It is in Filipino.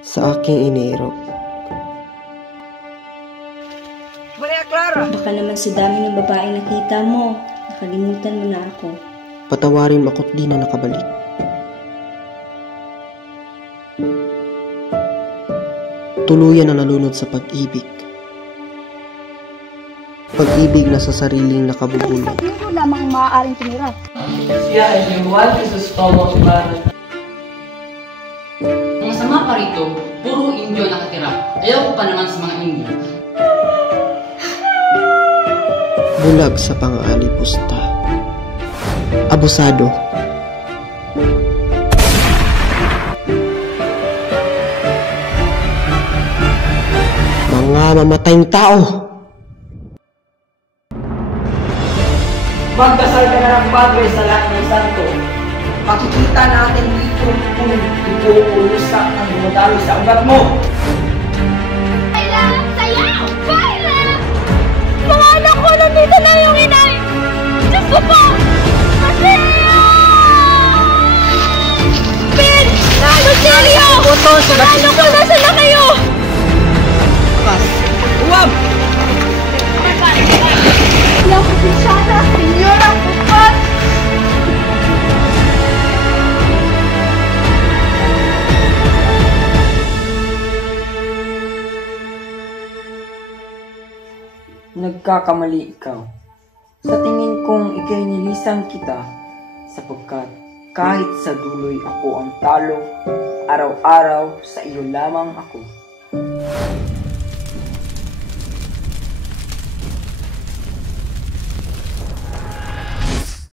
sa aking iniro. Maria Clara! Baka naman sa dami ng babaeng nakita mo, nakalimutan mo na ako. Patawarin mo ako't di na nakabalik. Tuluyan na nalunod sa pag-ibig. Pag-ibig na sa sariling nakabubulong. Hindi lamang maaaring tumira. Siya ay limuwan sa stomach man. Ang masama pa rito, puro Indio nakatira. Ayaw ko pa naman sa mga Indio. Bulag sa pang-aalipusta. Abusado. Mga mamatayang tao. Magdasal ka na ng Padre sa lahat ng santo. Makikita natin dito kung ipuulusak ang dumadalo sa ugat mo. Kailangan sayaw! Kailangan! Mga anak ko, nandito na yung inay! Diyos ko po! Mateo! Ben! Lucelio! Mga anak ko, nasa na kayo? Huwag! Hindi ako pisana! Senyora, bukas! Nagkakamali ikaw. Sa tingin kong ika'y nilisan kita sapagkat kahit sa duloy ako ang talo, araw-araw sa iyo lamang ako.